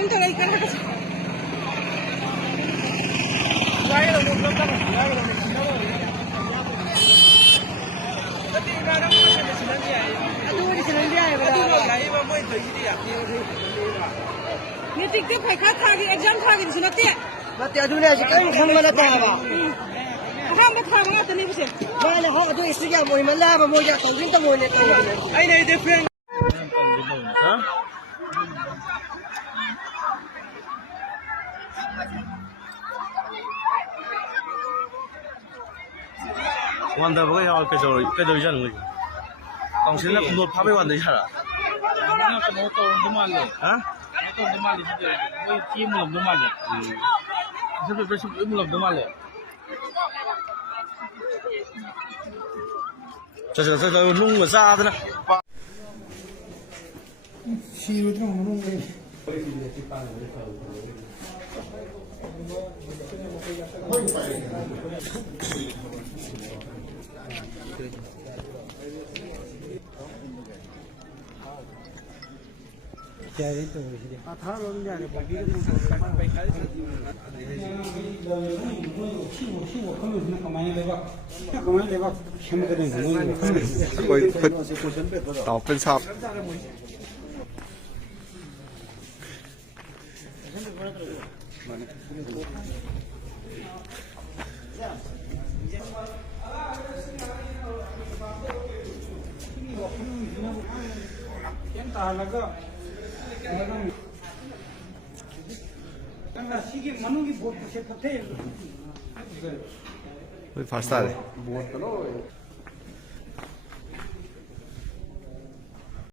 你这个快看他的exam他的是哪点？那点出来是更看不了大吧？他们他们那真的不行。那你好多时间没来吧？没家到底怎么的？哎，那的 friend。啊？완다버가 그저 이자는 거지. 당신은 그거 밥에 완다 이잖아. 또 말래. 아? 또 말래 진짜. 뭐 팀을 너 말래. 그래서 그래서 너 말래. 저弄个啥子呢？ 시로 좀 오는 거. 아, 다른 게 아니고เป็นชอบ 발사래.